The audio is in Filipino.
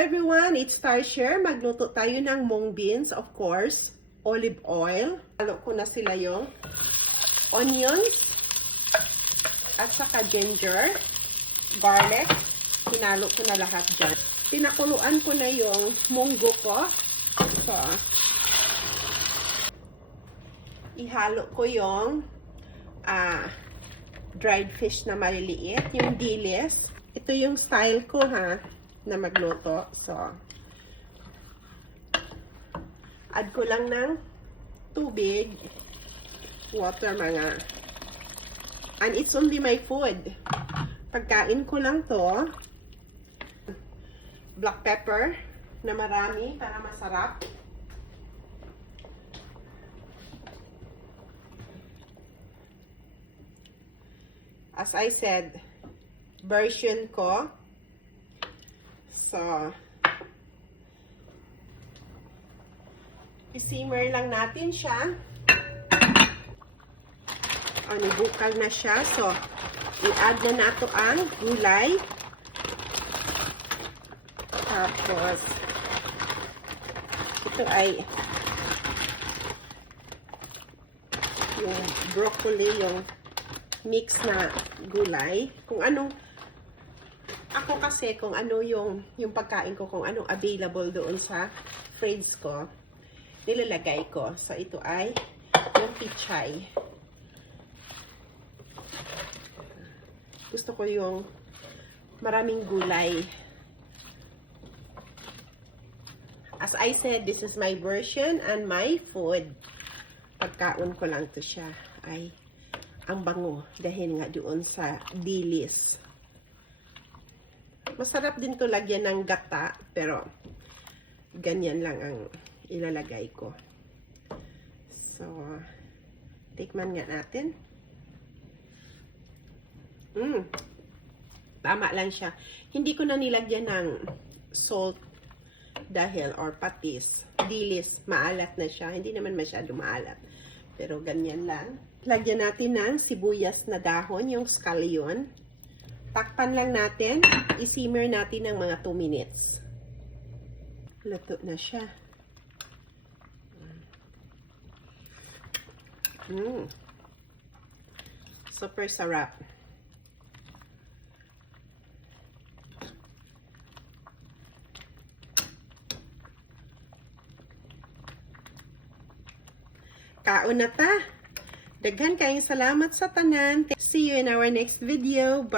everyone, it's Tarsher. Magluto tayo ng mung beans, of course. Olive oil. Halo ko na sila yung onions at saka ginger, garlic. Hinalo ko na lahat dyan. Pinakuluan ko na yung munggo ko. So, ihalo ko yung dried fish na maliliit, yung dilis. Ito yung style ko na magluto. So, add ko lang ng tubig, water mga. And it's only my food. Pagkain ko lang to. Black pepper na marami para masarap. As I said, version ko. So, i-simmer lang natin siya. Bukal na siya. So, i-add na nato ang gulay. Tapos, ito ay yung broccoli, yung mix na gulay. Kung anong ako kasi kung ano yung pagkain ko, kung anong available doon sa fridge ko, nilalagay ko. So, ito ay yung pichay. Gusto ko yung maraming gulay. As I said, this is my version and my food. Pagkaon ko lang to siya. Ay, ang bango. Dahil nga doon sa dilis. Masarap din to lagyan ng gata, pero ganyan lang ang ilalagay ko. So, tikman nga natin. Tama lang siya. Hindi ko na nilagyan ng salt dahil, or patis. Dilis, maalat na siya. Hindi naman masyado maalat. Pero ganyan lang. Lagyan natin ng sibuyas na dahon, yung scallion. Takpan lang natin. I-simmer natin ng mga 2 minutes. Luto na siya. Super sarap. Kaon na ta. Daghan kayong salamat sa tanan. See you in our next video. Bye.